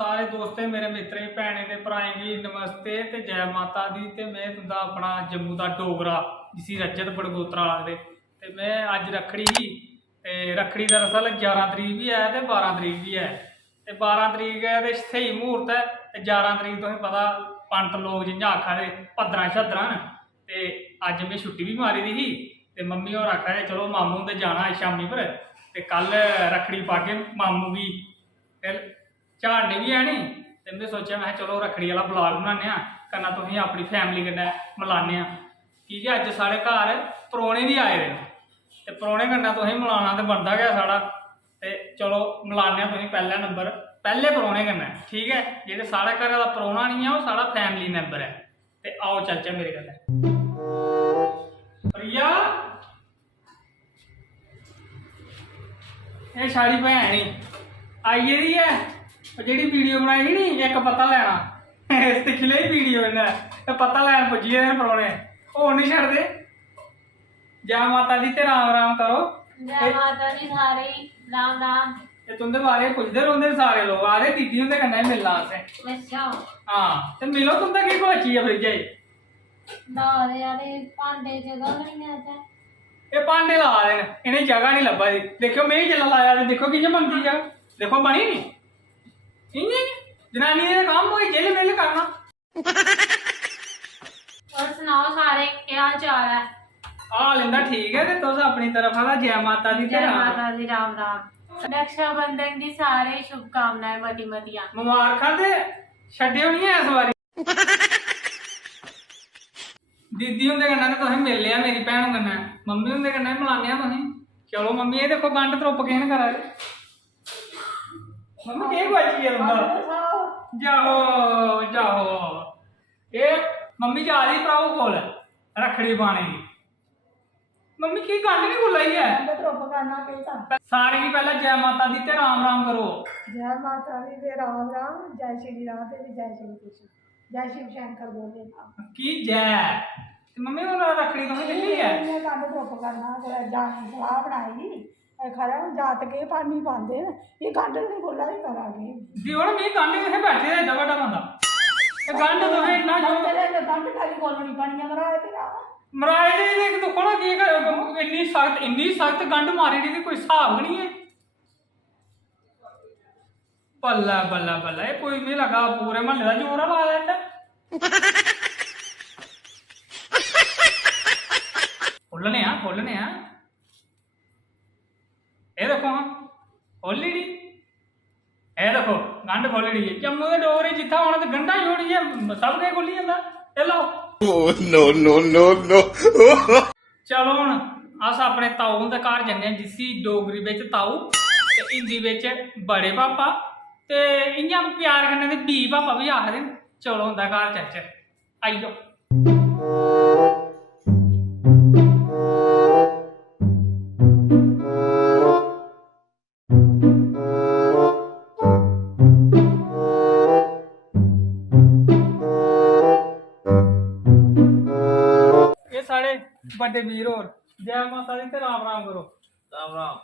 सारे दोस्तें मेरे मित्रें भैनें ते भ्राएं गी नमस्ते ते जय माता दी। ते मैं तुंदा अपना जम्मू दा डोगरा जिसी रजत बड़गोत्रा आखदे। ते मैं अज रक्खड़ी ही ते रक्खड़ी दरअसल 11 तरीक भी है ते 12 तरीक भी है। ते 12 तरीक है ते स्हेई मुहूर्त है ते 11 तरीक तुसें पता पंत लोग जियां आखा दे भद्रा शद्रा न। ते अज मैं छुट्टी भी मारी दी ही ते मम्मी होर आखा दे चलो मामू हुंदे जाना है शामी पर ते कल रक्खड़ी पागे मामू गी झाड़ने भी है नी। ते में सोचा मैं चलो रक्खड़ी वाला ब्लॉग बनाने कन्नै तुसें अपनी फैमिली कन्नै मिलाने कि अज साढ़े घर परौने भी आए दे ते परौने कन्नै तुसें मिलाना तो बनदा गै साढ़ा। ते चलो मिलाने तुसें पैह्ला नंबर पैह्ले परौने कन्नै, ठीक है। जेह्ड़े साढ़े घरै दा परौना नहीं है वो साढ़ा फैमिली मैंबर है। ते आओ चलचे मेरे कन्नै। प्रिया ये साढ़ी भैन ही आई गेदी है जेह्ड़ी वीडियो बनाई ही नी एक पता लैना दिक्खी लेई वीडियो इन्नै पता लैन पुज्जी गेदे परौने होर नहीं छड्डदे। जय माता दी ते राम राम करो। जय माता दी सारे राम राम। ते तुंदे बारे पुछदे रौंह्दे सारे लोग आखदे दीदी हुंदे कन्नै मिलना असें। अच्छा हां ते मिलो तुंदा केह् गोची ऐ फ्रिजा च दाल यारे भांडे जगह नहीं है ते एह् भांडे ला दे न इ'नें जगह नहीं लब्भा दी। देखो में जेल्लै लाया ते देखो कि'यां बनदी जगह देखो बनी नी इ'यां जनानी दा कम्म होई जेल्लै मेले करना। और सुनाओ सारे क्या हाल चाल है? हाल इंदा ठीक है ते तुस अपनी तरफ दा जय माता दी ते जय माता दी राम राम। रक्षाबंधन दी सारे शुभकामनाएं मती मतियां मुबारखां ते छड्डियो नहीं है इस बारी दीदी हुंदे कन्नै ते तुसें मिल लिया मेरी भैनों कन्नै मम्मी हुंदे कन्नै मिलाने तुसें। चलो मम्मी ये देखो गंढ त्रुप्प केह् करा दे मम्मी केह् गोची है तुंदा जाओ जाओ ये मम्मी जा दी भराओ कोल रक्खड़ी पाने की। मम्मी की गंढ नहीं बुलाई है सारे की पहले जय माता दी ते राम राम करो। जय माता दी ते राम राम। जय श्री राम ते जय श्री कृष्ण जय शिव शंकर बोले की जय। मम्मी वो रक्खड़ी तुसें दिल्ली है गंढ धुप्प करना जाने सलाह बनाई खरा जात के पानी पांदे न ये गंढ नहीं बोला ही करांगे दी हुन मी गंढ इत्थे बैठे दे एड्डा बड्डा बंदा ते गंढ तुसें इन्ना जो गंढ खाली बोलनी पानियां मराए तेरा मराए दे देख तो कोना की कर इन्नी सख्त गंढ मारी दी कोई हिसाब नहीं है। बल्ला बल्ला बल्ला ये कोई नहीं लगा पूरे महल्ले दा जोर ला इत्थे खोलने ये देखो हाँ खोली दी ये देखो गंढ खोली दी जम्मू के डोगरे जित्था होना तो गंढा छोड़ी है सब के खोली जंदा ए लो नो नो नो नो। चलो हुन अस अपने ताऊ हुंदे घर जन्ने जिसी डोगरी बिच ताऊ ते हिंदी बिच बड़े पापा ते इ'यां प्यार कन्नै ते बी पापा भी आखदे न। चलो हुंदा घर चलचे आई जाओ। ये साढ़े बड़े वीर होर जय माता दी ते राम राम करो। राम राम।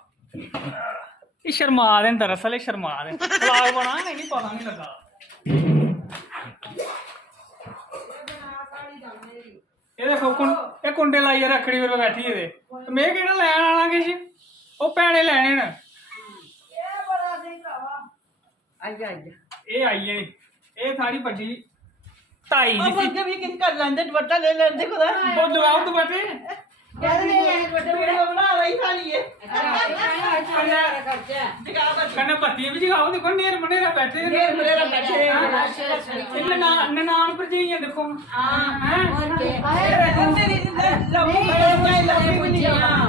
ये शर्मा दे न दरअसल ये शर्मा दे ब्लॉग बना नहीं पता नहीं लगा। ये देखो ये कुंडे लाइए रक्खड़ी पर बैठी दे मैं केड़ा लैन आना किश ओ भैने लैने न ये आई है ये सारी बड्डी ताई जी भी किस कर लेंदे दुपट्टा ले लेंदे खुदा वो लगाओ दुपट्टे कहदे ले लेंदे दुपट्टे वीडियो बना रही साली है कन्ने बत्ती भी जगाओ देखो नेर मनेरा बैठे ननान भरजाइयां देखो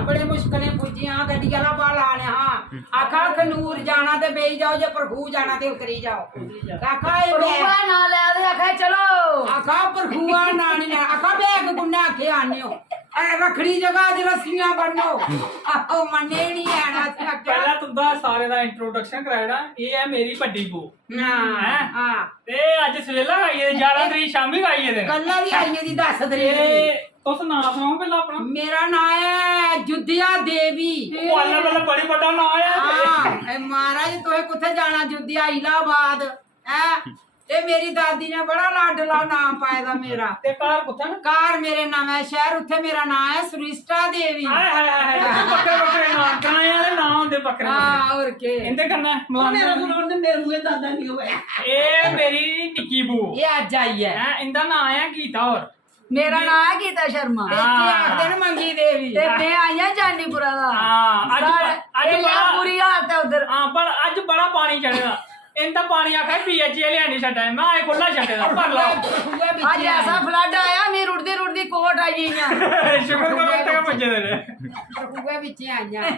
बड़े मुश्किलें पुज्जियां गड्डी आला बाल आने हाँ आखा खनूर जाना ते बेई जाओ जे प्रभु जाना ते उतरी जाओ आखा ना ले आदे आखे चलो आखा प्रभुआ ना नहीं आखा बैग गुन्ने आखे आने हो रखड़ी जगह च रस्सियां बनो आहो मन्ने नहीं है ना पहला तुंदा सारे दा इंट्रोडक्शन कराया ये है मेरी बड्डी बो हां ते अज सवेला आई है 11 तरीक शामी आई है कल्ला दी आई दी 10 तरीक तुस नाम सुनाओ पहला अपना। मेरा नाम है जुद्धिया देवी। बल्ले बल्ले बड़ी बड़ा नाम है हां महाराज तोहे कुत्थे जाना जुद्धिया इलाहाबाद ਹੈ ਤੇ ਮੇਰੀ ਦਾਦੀ ਨੇ ਬੜਾ ਲਾਡਲਾ ਨਾਮ ਪਾਇਆ ਦਾ ਮੇਰਾ ਤੇ ਕਾਰ ਪੁੱਤਾਂ ਕਾਰ ਮੇਰੇ ਨਵੇਂ ਸ਼ਹਿਰ ਉੱਥੇ ਮੇਰਾ ਨਾਮ ਹੈ ਸੁਰਿਸ਼ਟਾ ਦੇਵੀ ਹਾਏ ਹਾਏ ਹਾਏ ਬੱਕਰੇ ਬੱਕਰੇ ਨਾਂ ਕਰਾਏ ਵਾਲੇ ਨਾਂ ਹੁੰਦੇ ਬੱਕਰੇ ਹਾਂ ਹੋਰ ਕੀ ਇਹਦੇ ਕਰਨਾ ਮੇਰਾ ਸੁਣਾਉਣ ਤੇ ਮੇਰੇ ਮੂਹੇ ਦਾਦਾ ਨਹੀਂ ਹੋਇਆ ਇਹ ਮੇਰੀ ਨਿੱਕੀ ਬੂ ਇਹ ਅੱਜ ਆਈ ਹੈ ਹੈ ਇਹਦਾ ਨਾਂ ਆ ਗੀਤਾ ਹੋਰ ਮੇਰਾ ਨਾਮ ਹੈ ਗੀਤਾ ਸ਼ਰਮਾ ਇੱਥੇ ਆਖਦੇ ਨੇ ਮੰਗੀ ਦੇਵੀ ਤੇ ਮੈਂ ਆਈ ਹਾਂ ਜਾਨੀਪੁਰਾ ਦਾ ਹਾਂ ਅੱਜ ਬੜਾ ਬੁਰੀ ਹਾਲਤ ਹੈ ਉਧਰ ਹਾਂ ਪਰ ਅੱਜ ਬੜਾ ਪਾਣੀ ਚੜੇਗਾ ਇਹਦਾ ਪਾਣੀ ਆਖਿਆ ਪੀਐਚਈ ਲਿਆਣੀ ਛੱਡਿਆ ਮੈਂ ਆਏ ਖੁੱਲਾ ਛੱਡੇਦਾ ਭਰ ਲਾ ਅੱਜ ਐਸਾ ਫਲੱਡ ਆਇਆ ਮੈਂ ਰੁੜਦੀ ਰੁੜਦੀ ਕੋਟ ਆਈ ਗਈਆਂ ਸ਼ੁਕਰ ਕਰੋ ਤੱਕ ਪੁੱਜੇ ਨੇ ਰਖੂਗੇ ਵਿੱਚ ਆਈਆਂ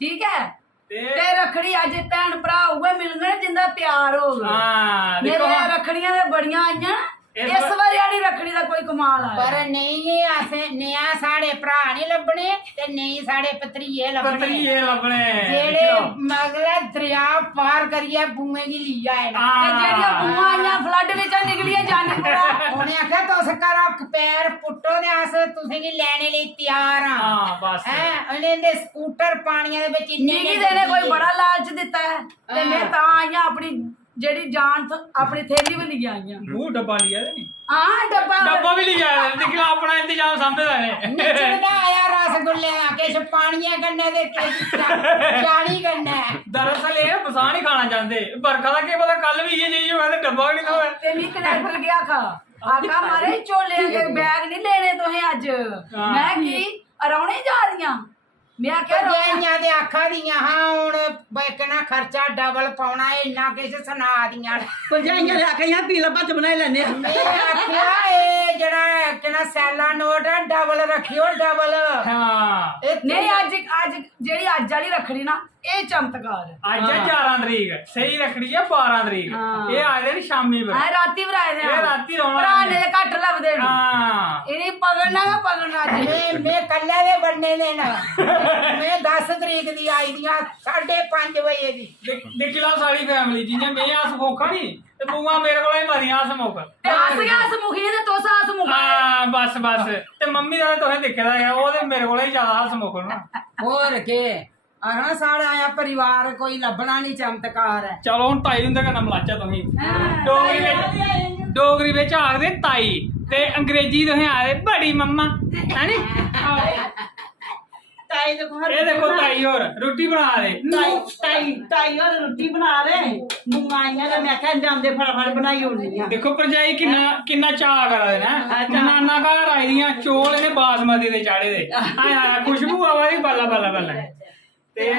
ਠੀਕ ਹੈ ਤੇ ਤੇ ਰੱਖੜੀ ਅੱਜ ਭੈਣ ਭਰਾ ਹੋਵੇ ਮਿਲਣਗੇ ਜਿੰਦਾ ਪਿਆਰ ਹੋਵੇ ਹਾਂ ਦੇਖੋ ਮੇਰੇ ਰੱਖੜੀਆਂ ਦੇ ਬੜੀਆਂ ਆਈਆਂ ਇਸ ਵਾਰੀ ਆੜੀ ਰੱਖੜੀ ਦਾ ਕੋਈ ਕਮਾਲ ਆਇਆ ਪਰ ਨਹੀਂ ਆਸੇ ਨਿਆ ਸਾਡੇ ਭਰਾ ਨਹੀਂ ਲੱਭਣੇ ਤੇ ਨਹੀਂ ਸਾਡੇ ਪਤਰੀਏ ਲੱਭਣੇ ਪਤਰੀਏ ਲੱਭਣੇ ਜਿਹੜੇ ਮਗਲੇ ਦਰਿਆ ਪਾਰ ਕਰੀਏ ਬੂਏ ਦੀ ਲੀਆ ਹੈ ਤੇ ਜਿਹੜੀਆਂ ਬੂਆਂ ਆਈਆਂ ਫਲੱਡ ਵਿੱਚ ਨਿਕਲੀਆਂ ਜਾਨੀਪੁਰਾ ਉਹਨੇ ਆਖਿਆ ਤੁਸੀਂ ਕਰੋ ਪੈਰ ਪੁੱਟੋ ਦੇ ਆਸ ਤੁਸੀਂ ਕੀ ਲੈਣੇ ਲਈ ਤਿਆਰ ਆ ਹਾਂ ਬਸ ਹੈ ਉਹਨੇ ਦੇ ਸਕੂਟਰ ਪਾਣੀਆਂ ਦੇ ਵਿੱਚ ਇੰਨੇ ਨਿੱਕੀ ਦੇ ਨੇ ਕੋਈ ਬੜਾ ਲਾਲਚ ਦਿੱਤਾ ਹੈ ਤੇ ਮੈਂ ਤਾਂ ਆਈਆਂ ਆਪਣੀ ਜਿਹੜੀ ਜਾਨ ਆਪਣੀ ਥੈਲੀ ਵੀ ਲਈ ਆਈਆਂ ਉਹ ਡੱਬਾ ਲਿਆ ਨਹੀਂ ਹਾਂ ਡੱਬਾ ਵੀ ਲਿਆ ਦੇਖ ਲਾ ਆਪਣਾ ਇੰਤਜ਼ਾਮ ਸਮਝਦਾ ਨੇ ਨਿਚੜਦਾ ਆਇਆ ਰਸਗੁੱਲੇ ਦਾ ਕਿਸ ਪਾਣੀਆਂ ਗੰਨੇ ਦੇ ਕਿਸ ਚਾਣੀ ਗੰਨਾ ਦਰਅਸਲ ਇਹ ਬਸਾ ਨਹੀਂ ਖਾਣਾ ਚਾਹੁੰਦੇ ਬਰਖਾ ਦਾ ਕੀ ਪਤਾ ਕੱਲ ਵੀ ਇਹ ਜਿਹੀ ਹੋਇਆ ਤੇ ਡੱਬਾ ਵੀ ਨਹੀਂ ਹੋਇਆ ਤੇ ਮੈਂ ਕਨੈਕਟਰ ਗਿਆ ਖਾ ਆਕਾ ਮਾਰੇ ਝੋਲੇ ਦੇ ਬੈਗ ਨਹੀਂ ਲੈਣੇ ਤੁਸੀਂ ਅੱਜ ਮੈਂ ਕੀ ਅਰਾਉਣੇ ਜਾ ਰਹੀਆਂ ਮੈਂ ਕਿਹਾ ਭਰਜਾਈਆਂ ਦੇ ਆਖਾਂ ਦੀਆਂ ਹਾਂ ਹੁਣ ਬੈਕਣਾ ਖਰਚਾ ਡਬਲ ਪਾਉਣਾ ਇੰਨਾ ਕਿਸ ਸੁਣਾ ਦੀਆਂ ਭਰਜਾਈਆਂ ਨੇ ਆਖਿਆ ਪੀਲਾ ਭੱਜ ਬਣਾਈ ਲੈਣੇ ਮੈਂ ਆਖਿਆ ਇਹ ਜਿਹੜਾ ਕਿਹੜਾ ਸੈਲਾ ਨੋਟ ਹੈ ਡਬਲ ਰੱਖਿਓ ਡਬਲ ਹਾਂ ਨਹੀਂ ਅੱਜ ਜਿਹੜੀ ਅੱਜ ਵਾਲੀ ਰੱਖੜੀ ਨਾ ਇਹ ਚਮਤਕਾਰ ਹੈ ਅੱਜ ਹੈ 11 ਤਰੀਕ ਸਹੀ ਰੱਖੜੀ ਹੈ 12 ਤਰੀਕ ਇਹ ਆ ਰਹੇ ਨੇ ਸ਼ਾਮੀ ਵੇ ਆ ਰਾਤੀ ਭਰਾਏ ਦੇ ਇਹ ਰਾਤੀ ਰੋਣਾ ਭਰਾ ਨੇ ਘੱਟ ਲੱਭਦੇ ਨੇ ਹਾਂ ਇਹਨੇ ਪਗੜਨਾ ਅੱਜ ਮੈਂ ਕੱਲੇ ਦੇ ਬੰਨੇ ਲੈਣਾ ਮੈਂ 10 ਤਰੀਕ ਦੀ ਆਈ ਦੀਆਂ 5:30 ਵਜੇ ਦੀ ਦੇਖ ਲਾ ਸਾਡੀ ਫੈਮਿਲੀ ਜਿੰਨੇ ਮੈਂ ਆਸ ਭੋਖਾ ਨਹੀਂ ਤੇ ਬੂਆ ਮੇਰੇ ਕੋਲ ਹੀ ਮਰੀਆਂ ਆਸ ਮੁੱਕ ਤੇ ਹੱਸ ਗਿਆ ਹਸਮੁਖੀ ਤੇ ਤੋਸਾ ਹਸਮੁਖਾ ਹਾਂ ਬਸ ਤੇ ਮੰਮੀ ਦਾ ਤੁਸੀਂ ਦੇਖਿਆ ਹੈ ਉਹ ਤੇ ਮੇਰੇ ਕੋਲ ਹੀ ਜ਼ਿਆਦਾ ਹਸ ਮੁੱਕ ਨਾ ਹੋਰ ਕੇ ਆਹਣਾ ਸਾਡਾ ਆਇਆ ਪਰਿਵਾਰ ਕੋਈ ਲੱਭਣਾ ਨਹੀਂ ਚਮਤਕਾਰ ਹੈ ਚਲੋ ਹੁਣ ਤਾਈ ਹੁੰਦਾ ਕਹਿੰਦਾ ਮਲਾਚਾ ਤੁਸੀਂ ਡੋਗਰੀ ਵਿੱਚ ਆਖਦੇ ਤਾਈ ਤੇ ਅੰਗਰੇਜ਼ੀ ਤੁਸੀਂ ਆਖਦੇ ਬੜੀ ਮੰਮਾ ਹੈਨੀ ਤਾਈ ਦੇ ਕੋਲ ਇਹ ਦੇਖੋ ਤਾਈ ਹੋਰ ਰੋਟੀ ਬਣਾ ਦੇ ਤਾਈ ਹੋਰ ਰੋਟੀ ਬਣਾ ਦੇ ਮੁੰਗਾਈਆਂ ਦਾ ਮੈਂ ਕਿਹਾ ਜਾਂਦੇ ਫਟਾਫਟ ਬਣਾਈ ਹੋਣੀ ਆ ਦੇਖੋ ਭਰਜਾਈ ਕਿੰਨਾ ਚਾਹ ਕਰਦੇ ਨਾ ਨਾਨਾ ਘਰ ਆਈ ਦੀਆਂ ਚੋਲ ਇਹਨੇ ਬਾਸਮਤੀ ਦੇ ਚਾੜੇ ਦੇ ਹਾਏ ਹਾਏ ਖੁਸ਼ਬੂ ਆਵਾਦੀ ਬੱਲਾ ਤੇ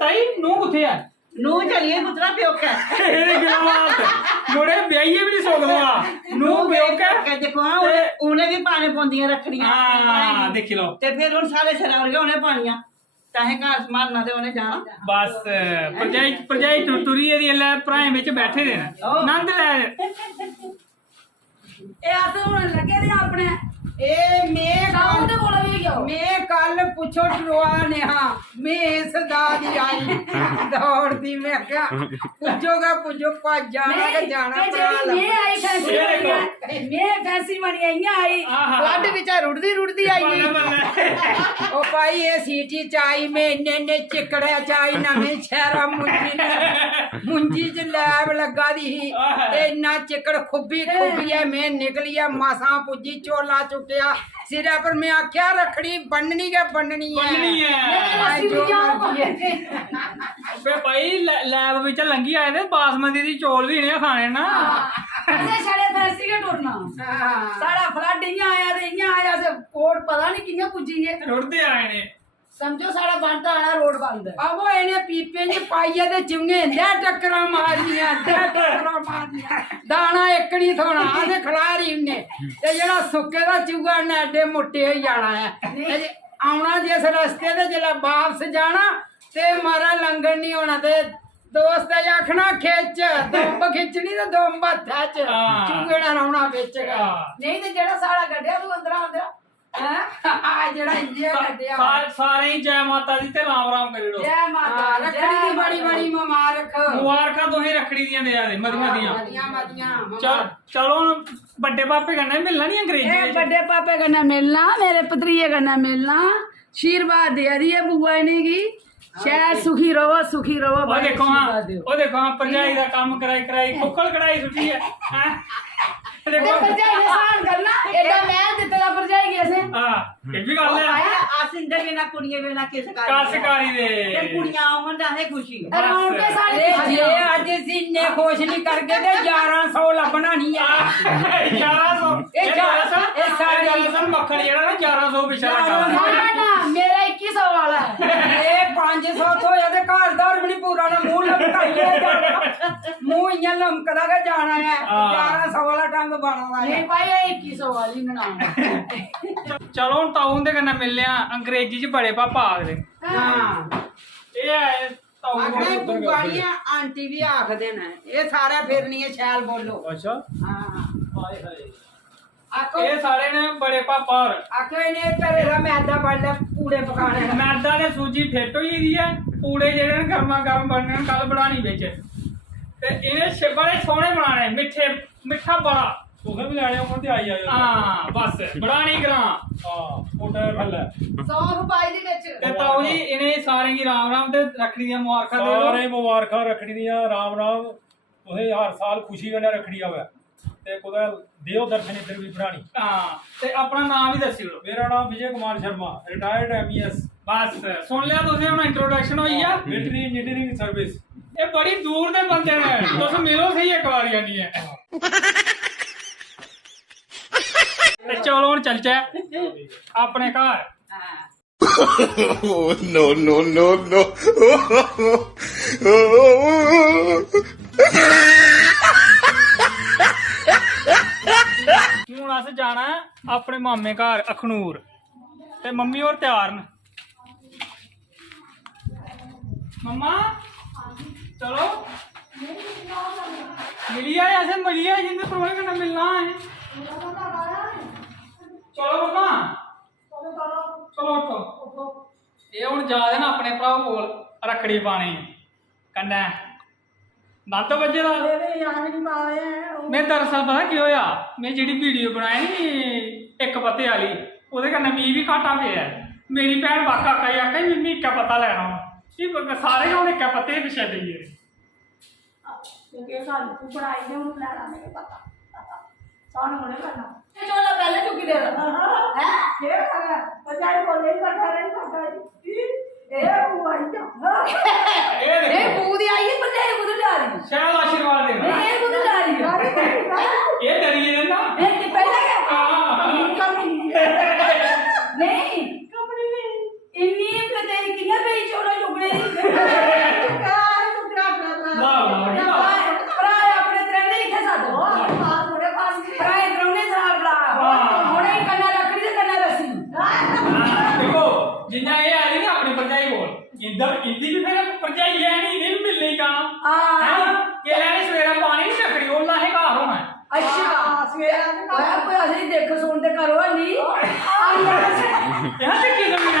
ਤਾਈ ਨੂੰ ਕਿੱਥੇ ਆ ਨੂੰ ਚਲੀਏ ਪੁੱਤਰਾ ਪਿਓਕਾ ਇਹ ਗਲਾਸ ਮੋੜੇ ਵਿਆਹੀਏ ਵੀ ਨਹੀਂ ਸਕਦਾ ਨੂੰ ਪਿਓਕਾ ਦੇਖੋ ਹਾਂ ਉਹਨੇ ਵੀ ਪਾਣੇ ਪਾਉਂਦੀਆਂ ਰੱਖੜੀਆਂ ਹਾਂ ਦੇਖ ਲਓ ਤੇ ਫਿਰ ਹੁਣ ਸਾਰੇ ਸਿਰਾਂ ਵਰਗੇ ਉਹਨੇ ਪਾਣੀਆਂ ਚਾਹੇ ਘਰ ਸਮਾਰਨਾ ਤੇ ਉਹਨੇ ਜਾਣਾ ਬਸ ਭਰਜਾਈ ਟੁੱਟੂਰੀ ਇਹਦੀ ਲੈ ਭਰਾਏ ਵਿੱਚ ਬੈਠੇ ਦੇ ਨਾ ਆਨੰਦ ਲੈ ਇਹ ਆਸ ਹੁਣ ਲੱਗੇ ਨੇ ਆਪਣੇ ਇਹ ਮੈਂ ਸਾਹੂ ਦੇ ਕੋਲ ਵੀ ਗਿਆ ਮੈਂ ਕੱਲ ਪੁੱਛੋ ਟਰਵਾ ਨਿਹਾ ਮੈਂ ਇਸ ਦਾ ਦੀ ਆਈ ਦੌੜਦੀ ਮੈਂ ਕਿਹਾ ਪੁੱਜੋ ਭੱਜ ਜਾਣਾ ਕਿ ਜਾਣਾ ਮੈਂ ਆਈ ਫੈਂਸੀ ਬਣੀ ਆਈਆਂ ਆਈ ਲੱਡ ਵਿੱਚ ਰੁੜਦੀ ਆਈ ਉਹ ਭਾਈ ਇਹ ਸੀਟੀ ਚਾਈ ਮੈਂ ਇੰਨੇ ਚਿਕੜਿਆ ਚਾਈ ਨਵੇਂ ਸ਼ਹਿਰਾ ਮੁੰਜੀ ਚ ਲੈਬ ਲੱਗਾ ਦੀ ਤੇ ਇੰਨਾ ਚਿਕੜ ਖੁੱਬੀ ਐ ਮੈਂ ਨਿਕਲੀਆ ਮਾਸਾਂ ਪੁੱਜੀ ਚੋਲਾ ਚੁੱਕਿਆ ਸਿਰੇ ਪਰ ਮੈਂ ਆਖਿਆ ਰੱਖੜੀ ਬੰਨਣੀ ਹੈ ਫੇ ਭਾਈ ਲੈਬ ਵਿੱਚ ਲੰਗੀ ਆਏ ਤੇ ਬਾਸਮਤੀ ਦੀ ਚੌਲ ਵੀ ਨੇ ਖਾਣੇ ਨਾ ਅਸੇ ਛੜੇ ਫੈਂਸੀ ਕੇ ਟੁਰਨਾ ਸਾਡਾ ਫਲੱਡ ਇੰਨਾ ਆਇਆ ਤੇ ਇੰਨਾ ਆਇਆ ਸੇ ਕੋਟ ਪਤਾ ਨਹੀਂ ਕਿੰਨਾ ਪੁੱਜੀ ਹੈ ਰੁੜਦੇ ਆਏ ਨੇ ਸਮਝੋ ਸਾਡਾ ਬਣਦਾ ਆਣਾ ਰੋਡ ਬੰਦ ਆਵੋ ਇਹਨੇ ਪੀਪੇ ਚ ਪਾਈਏ ਤੇ ਚੁੰਗੇ ਲੈ ਟੱਕਰਾਂ ਮਾਰਨੀਆਂ ਦਾਣਾ ਇੱਕ ਨਹੀਂ ਥੋਣਾ ਆਦੇ ਖਲਾਰੀ ਉਹਨੇ ਤੇ ਜਿਹੜਾ ਸੁੱਕੇ ਦਾ ਚੂਗਾ ਨੇ ਐਡੇ ਮੋਟੇ ਹੋ ਜਾਣਾ ਹੈ ਤੇ ਆਉਣਾ ਜਿਸ ਰਸਤੇ ਤੇ ਜਿਹੜਾ ਵਾਪਸ ਜਾਣਾ ਤੇ ਮਾਰਾ ਲੰਗਰ ਨਹੀਂ ਹੋਣਾ ਤੇ ਦੋਸਤ ਆਖਣਾ ਖਿੱਚ ਦੁੰਬ ਖਿੱਚਣੀ ਤੇ ਦੁੰਬ ਹੱਥਾਂ ਚ ਚੂਗੇ ਨਾਲ ਆਉਣਾ ਵੇਚੇਗਾ ਨਹੀਂ ਤੇ ਜਿਹੜਾ ਸਾਲਾ ਗੱਡਿਆ ਤੂੰ ਅੰਦਰ ਆ ਜਿਹੜਾ ਇੰਜੇ ਕੱਢਿਆ ਸਾਰੇ ਹੀ ਜੈ ਮਾਤਾ ਦੀ ਤੇ ਰਾਮ ਕਰੀ ਲੋ ਜੈ ਮਾਤਾ ਰੱਖੜੀ ਦੀ ਬੜੀ ਮੁਬਾਰਕਾਂ ਤੁਸੀਂ ਰੱਖੜੀ ਦੀਆਂ ਦੇ ਆਦੇ ਮਦੀਆਂ ਚਲੋ ਵੱਡੇ ਪਾਪੇ ਕਹਿੰਦੇ ਮਿਲਣਾ ਨਹੀਂ ਅੰਗਰੇਜ਼ੀ ਇਹ ਵੱਡੇ ਪਾਪੇ ਕਨਾ ਮਿਲਣਾ ਮੇਰੇ ਪਤਰੀਏ ਕਨਾ ਮਿਲਣਾ ਆਸ਼ੀਰਵਾਦ ਦੇ ਰਹੀ ਹੈ ਬੁਆ ਨੇ ਕੀ ਸ਼ਾਇਦ ਸੁਖੀ ਰਹੋ ਉਹ ਦੇਖੋ ਹਾਂ ਭਰਜਾਈ ਦਾ ਕੰਮ ਕਰਾਈ ਕੁੱਕਲ ਕੜਾਈ ਸੁੱਟੀ ਹੈ ਹੈਂ? ਤੇ ਦੇਖੋ ਭਰਜਾਈ ਨੇ ਸਾਨ ਕਰਨਾ ਐਡਾ ਮੈਂ ਦਿੱਤਾ ਦਾ ਭਰਜਾਈ ਗਿਆ ਸੇ ਹਾਂ ਇਹ ਵੀ ਗੱਲ ਹੈ ਆਸਿੰਦਰ ਬਿਨਾ ਕੁੜੀਆਂ ਬਿਨਾ ਕਿਸ ਕਾਸਕਾਰੀ ਦੇ ਤੇ ਕੁੜੀਆਂ ਆਉਣ ਦਾ ਹੈ ਖੁਸ਼ੀ ਰੌਣ ਕੇ ਸਾਡੇ ਤੇ ਜੇ ਅੱਜ ਅਸੀਂ ਇੰਨੇ ਖੁਸ਼ ਨਹੀਂ ਕਰਗੇ ਤੇ 1100 ਲੱਭਣਾ ਨਹੀਂ ਆ 1100 ਇਹ ਸਾਰੀ ਮੱਖਣ ਜਿਹੜਾ ਨਾ 1100 ਵਿਚਾਰਾ ਕਰਦਾ ਨਾ ਮੇਰਾ 2100 ਵਾਲਾ ਹੈ। ਇਹ 500 ਤੋਂ ਇਹਦੇ ਘਰ ਦਾ ਵੀ ਨਹੀਂ ਪੂਰਾ ਨਾ ਮੂੰਹ ਲਮਕਾਈਏ ਜਾਣਾ ਮੂੰਹ ਇੰਨਾ ਲਮਕਦਾ ਕਿ ਜਾਣਾ ਹੈ 1100 ਵਾਲਾ ਟੰਗ ਬਣਾਉਣਾ ਨਹੀਂ ਹੈ ਭਾਈ ਇਹ 2100 ਵਾਲੀ ਨਾ ਚਲੋ ਹੁਣ ਤਾਊਂ ਦੇ ਕੰਨਾਂ ਮਿਲਨੇ ਆ ਅੰਗਰੇਜ਼ੀ ਚ ਬੜੇ ਪਾਪਾ ਆਖਦੇ ਹਾਂ ਇਹ ਹੈ ਤਾਊਂ ਆਖਣੇ ਦੇ ਉੱਧਰ ਬੁਗਾੜੀਆਂ ਆਂਟੀ ਵੀ ਆਖਦੇ ਨੇ ਇਹ ਸਾਰਾ ਫਿਰਨੀਆਂ ਛੈਲ ਬੋਲੋ ਅੱਛਾ ਹਾਂ ਹਾਏ ਹਾਏ ਆਖੋ ਇਹ ਸਾਰੇ ਨੇ ਬੜੇ ਪਾਪਾ ਹੋਰ ਆਖੋ ਇਹਨੇ ਘਰੇ ਦਾ ਮੈਦਾ ਬਣ ਲੈ ਪੂੜੇ ਪਕਾਣੇ ਨੇ। ਮੈਦਾ ਨੇ ਸੂਜੀ ਫਿੱਟ ਹੋਈ ਦੀ ਹੈ ਪੂੜੇ ਜਿਹੜੇ ਨੇ ਗਰਮਾ ਗਰਮ ਬਣਨੇ ਨੇ ਕੱਲ ਬਣਾਣੀ ਵਿੱਚ ਤੇ ਇਹਨੇ ਬੜੇ ਸੋਹਣੇ ਬਣਾਣੇ ਮਿੱਠਾ ਬੜਾ ਤੁਸੀਂ ਵੀ ਲੈਣੇ ਉਹਨਾਂ ਤੇ ਆਈ ਆਇਓ ਹਾਂ ਬਸ ਬਣਾਣੀ ਕਰਾਂ ਹਾਂ ਉਹਦਾ ਥੱਲੇ ਸੌਂਫ ਪਾਈ ਦੀ ਵਿੱਚ ਤੇ ਤਾਊ ਜੀ ਇਹਨੇ ਸਾਰੇ ਕੀ ਰਾਮ ਰਾਮ ਤੇ ਰੱਖੜੀ ਦੀਆਂ ਮੁਬਾਰਕਾਂ ਦੇ ਸਾਰੇ ਮੁਬਾਰਕਾਂ ਰੱਖੜੀ ਦੀਆਂ ਰਾਮ ਰਾਮ ਤੁਸੀਂ ਹਰ ਸਾਲ ਖੁਸ਼ੀ ਨਾਲ ਰੱਖੜੀ ਆਵੇ ਤੇ ਕੋਦਾ ਦਿਓ ਦਰਸ਼ਨ ਇੱਧਰ ਵੀ ਬਣਾਣੀ ਹਾਂ ਤੇ ਆਪਣਾ ਨਾਮ ਵੀ ਦੱਸਿਓ ਮੇਰਾ ਨਾਮ ਵਿਜੇ ਕੁਮਾਰ ਸ਼ਰਮਾ ਰਿਟਾਇਰਡ ਐਮਈਐਸ ਬਸ ਸੁਣ ਲਿਆ ਤੁਸੀਂ ਹੁਣ ਇੰਟਰੋਡਕਸ਼ਨ ਹੋਈ ਆ ਮਿਲਟਰੀ ਇੰਜੀਨੀਅਰਿੰਗ ਸਰਵਿਸ ਇਹ ਬੜੀ ਦੂਰ ਦੇ ਬੰਦੇ ਨੇ ਤੁਸੀਂ ਮਿਲੋ ਸਹੀ ਇੱਕ ਵਾਰੀ ਆਣੀ ਹੈ ਤੇ ਚਲੋ ਹੁਣ ਚੱਲ ਚਾ ਆਪਣੇ ਘਰ Oh, no, no, no, no. ਹੁਣ ਅਸੀਂ ਜਾਣਾ ਆਪਣੇ ਮਾਮੇ ਘਰ ਅਖਨੂਰ ਤੇ ਮੰਮੀ ਹੋਰ ਤਿਆਰ ਨੇ ਮੰਮਾ चलो मिलिया ऐसे मिलिया जिंदे प्रोग्राम करना मिलना है चलो मम्मा चलो उठो ये हुन जा दे ना अपने भरा कोल रखड़ी पानी कन्नै 9 बजे दा मैं दरअसल पता की होया मैं जेडी वीडियो बनाई नी एक पत्ते वाली ओदे कन्नै मी भी घाटा पिया मेरी भैन वाका आखा मिम्मी इक्का पत्ता लेना सारे हूँ एक पत्ते पिछे पेइए चलो पहले चुकी दे बूदी आई है भरजाई कुछ जा रही शायद आशीर्वाद देना ये कुछ जा रही है ये डरिए ना पहले क्या नहीं इन्नी तेरी किन्ना पे चोरा चुगड़े प्राय अपने तरह नहीं थे साथ प्राय द्रोणे साहब ला होने कन्ना लकड़ी से कन्ना रस्सी देखो जिन्ना ये आ रही ना अपनी परजाई बोल इधर हिंदी भी फिर परजाई लेनी नहीं मिलनी का के लेनी सवेरा पानी नहीं रखड़ी वो लाहे का हो मैं अच्छा कोई ऐसे ही देख सुन दे करो नहीं यहाँ तक की जमीन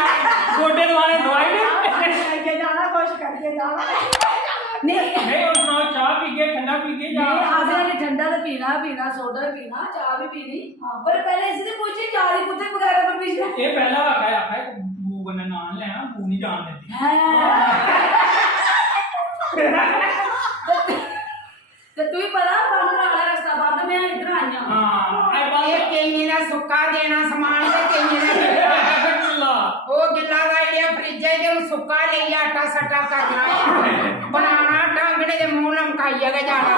गोडे दवाने दवाई नहीं और सुनाओ चाय पी के ठंडा पी के जा आगे ठंडा तो पीना पीना सोडा पीना चाय भी पीनी पर पहले इससे पूछे चाय कुत्ते वगैरह पर पीछे ये पहला आखा बू बने नान लेना बू नहीं जान देती तो तू ही पता बंद वाला रास्ता बंद मैं इधर आई हूं हां ਇਹ ਕਈਆਂ ਦਾ ਸੁੱਕਾ ਦੇਣਾ ਸਮਾਨ ਤੇ ਕਈਆਂ ਦਾ ਗਿੱਲਾ। ਉਹ ਗਿੱਲਾ ਦਾ ਆਈਡੀਆ ਫਰਿੱਜ ਹੈ ਤੇ ਸੁੱਕਾ ਲਈ ਆਟਾ ਸੱਟਾ ਕਰਨਾ ਬਣਾਣਾ ਟਾਂਗੜੇ ਦੇ ਮੂੰਹ ਲਮਕਾਈਏਗਾ ਜਾਣਾ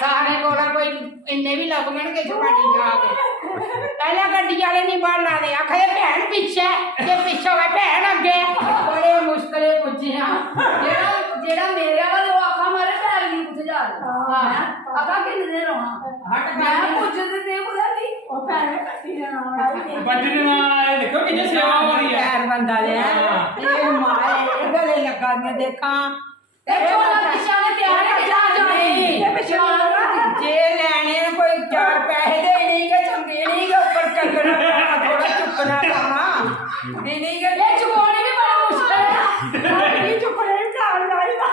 ਸਾਰੇ ਕੋਲਾ ਕੋਈ ਇੰਨੇ ਵੀ ਲੱਗ ਗਣਗੇ ਛੁਪਾਣੀ ਜਾ ਕੇ ਪਹਿਲਾਂ ਗੱਡੀ ਵਾਲੇ ਨਹੀਂ ਬਾਹਰ ਲਾ ਦੇ ਆਖੇ ਭੈਣ ਪਿੱਛੇ ਤੇ ਪਿੱਛੇ ਵੇ ਭੈਣ ਅੱਗੇ ਬੜੇ ਮੁਸ਼ਕਲੇ ਪੁੱਜਿਆ ਜਿਹੜਾ ਮੇਰੇ ਵਾਲਾ ਉਹ ਆਖਾ ਮਾਰੇ ਪੈਰ ਨਹੀਂ ਕੁੱਥੇ ਜਾ ਰਿਹਾ ਹਾਂ ਆਖਾ ਕਿੰਨੇ ਦੇ ਰੋਣਾ ਹਟ ਮੈਂ ਪੁੱਛਦੇ ਤੇ ਪਤਾ ਨਹੀਂ ਉਹ ਪੈਰ ਕੱਟੀ ਜਾਣਾ बजने ना देखो कितनी सेवा हो रही है ਪੈਰ ਬੰਦਾ ਲਿਆ ਇਹ ਮਾਏ ਗਲੇ ਲੱਗਾ ਦੀਆਂ ਦੇਖਾਂ ਤੇ ਚੋਲਾ ਪਿਛਾ ਨੇ ਪਿਆਰ ਕੇ ਜਾ ਜਾਣੀ ਜੇ ਲੈਣੇ ਨੇ ਕੋਈ 4 ਪੈਸੇ ਦੇ ਨਹੀਂ ਕਿ ਚੰਗੇ ਨਹੀਂ ਕਿ ਉੱਪਰ ਚੱਕਣਾ ਥੋੜਾ ਚੁੱਕਣਾ ਕਰਨਾ ਨਹੀਂ ਕਿ ਇਹ ਚੁਕਾਉਣੀ ਵੀ ਬੜਾ ਮੁਸ਼ਕਲ ਹੈ ਇਹ ਚੁੱਕਣੇ ਘਰ ਲਾਈਦਾ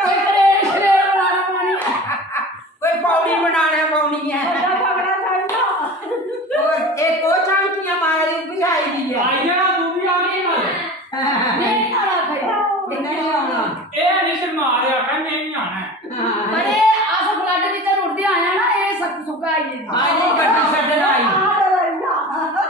ਕੋਈ ਕਰੇ ਸ਼ਰੇਰ ਬਣਾਣਾ ਪਾਣੀ ਕੋਈ ਪੌੜੀ ਬਣਾਣਾ ਪਾਉਣੀ ਹੈ ਪਕੜਾ ਚਾਹੀਦਾ ਔਰ ਇੱਕ ਉਹ ਚਾਂਟੀਆਂ ਮਾਰੀ ਬੁਝਾਈ ਦੀ ਹੈ आइए ना तू भी आ गई ना ਨਹੀਂ ਪਰ ਇਹ ਆਸ ਫਲੱਡ ਵਿੱਚ ਰੁੜਦੇ ਆਇਆ ਨਾ ਇਹ ਸੱਕ ਸੁੱਕਾ ਆਈ ਆ ਨਹੀਂ ਗੱਡੀ ਛੱਡਣ ਆਈ ਆ ਡਰਾਈਆ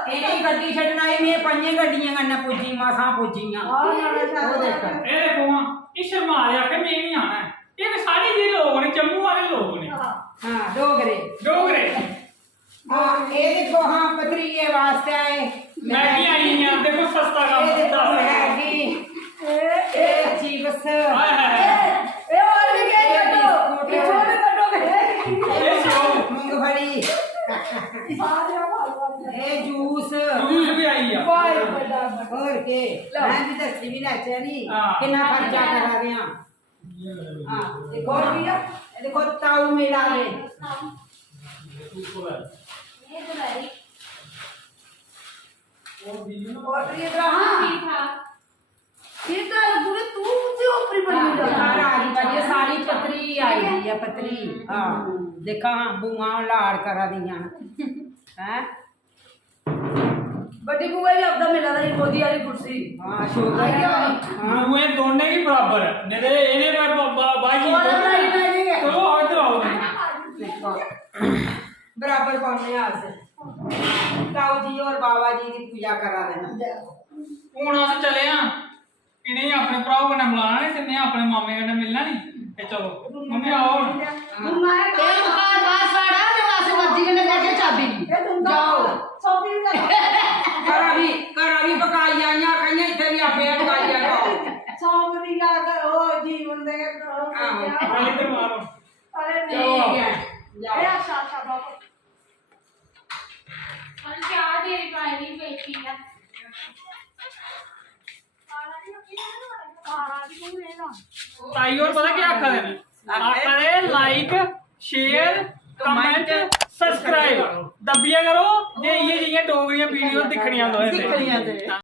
ਇਹ ਨਹੀਂ ਗੱਡੀ ਛੱਡਣ ਆਈ ਮੈਂ ਪੰਜੇ ਗੱਡੀਆਂ ਗੰਨਾ ਪੁੱਜੀ ਮਾਸਾਂ ਪੁੱਜੀਆਂ ਉਹ ਦੇਖ ਇਹ ਦੇਖੋ ਹਾਂ ਇਹ ਸ਼ਰਮਾ ਲਿਆ ਕਿ ਮੈਂ ਨਹੀਂ ਆਣਾ ਇਹ ਵੀ ਸਾਰੇ ਜਿਹੜੇ ਲੋਕ ਨੇ ਜੰਮੂ ਵਾਲੇ ਲੋਕ ਨੇ ਹਾਂ ਡੋਗਰੇ ਡੋਗਰੇ ਹਾਂ ਇਹ ਦੇਖੋ ਹਾਂ ਪਤਰੀਏ ਵਾਸਤੇ ਆਏ ਮੈਗੀ ਆਈ ਆ ਦੇਖੋ ਸਸਤਾ ਕੰਮ ਇਹ ਦੇਖੋ ਦੱਸ ਮੈਗੀ ਇਹ ਚੀਪਸ ਹਾਏ ਹਾਏ ਇਹ ਹੋਰ ਵੀ ਗਏ ਕੱਢੋ ਇਹ ਛੋੜ ਕੱਢੋਗੇ ਇਹ ਸਿਓ ਮੂੰਗਫਲੀ ਇਹ ਜੂਸ ਜੂਸ ਵੀ ਆਈ ਆ ਵਾਹ ਬੜਾ ਹੋਰ ਕੇ ਮੈਂ ਵੀ ਦੱਸੀ ਵੀ ਲੈ ਚਲੀ ਹਾਂ। ਕਿੰਨਾ ਖਰਚਾ ਕਰਾ ਦਿਆਂ ਹਾਂ ਦੇਖੋ ਵੀ ਇਹ ਦੇਖੋ ਤਾਊ ਮਿਲਾ ਲੈ और ये रहा ये ਗੱਲ ਪੂਰੇ ਤੂੰ ਤੇ ਉਪਰੀ ਬਣੀ ਜਾ ये सारी पतरी आई हुई है पतरी हाँ देखा बुआ लाड़ करा दिया हैं बड़ी बुआ भी अपना मिला था ये मोदी वाली कुर्सी हाँ शुगर हाँ वो दोनों ही बराबर है नहीं तो इन्हें पर बाजी और नहीं नहीं चलो इधर आओ देखो बराबर पाने आज ताऊ जी और बाबा जी की पूजा करा देना ਹੁਣ ਅਸੀਂ ਚੱਲੇ ਆ ਇਹਨੇ ਆਪਣੇ ਭਰਾ ਕਨੇ ਮਿਲਾਣਾ ਨਹੀਂ ਤੇ ਮੈਂ ਆਪਣੇ ਮਾਮੇ ਕਨੇ ਮਿਲਣਾ ਨਹੀਂ ਤੇ ਚਲੋ ਮੰਮੀ ਆਓ ਹੁਣ। ਮੈਂ ਇਹ ਦੁਕਾਨ ਬਾਹਰ ਸਾੜਾ ਤੇ ਵਾਸੇ ਮੱਦੀ ਨੇ ਲੈ ਕੇ ਚਾਬੀ ਇਹ ਤੁੰਦਾ ਜਾਓ ਸੋਪੀ ਦਾ करा भी पकाई आइया कहीं इतने भी आपे पकाई आया ਸੌਂਗ ਦੀ ਯਾਦ ਉਹ ਜੀਵਨ ਦੇ ਚੱਲ ਇੱਧਰ ਮਾਰੋ ਅਰੇ ਚਲੋ ਨਹੀਂ ਆਓ। ਇਹ ਆਸ਼ਾ ਆਸ਼ਾ ਬਾਬਾ ताई और पता क्या आखा देने आखा they like share comment subscribe दबिया करो जे ये जियां डोगरियां वीडियो दिखनियां लोए ते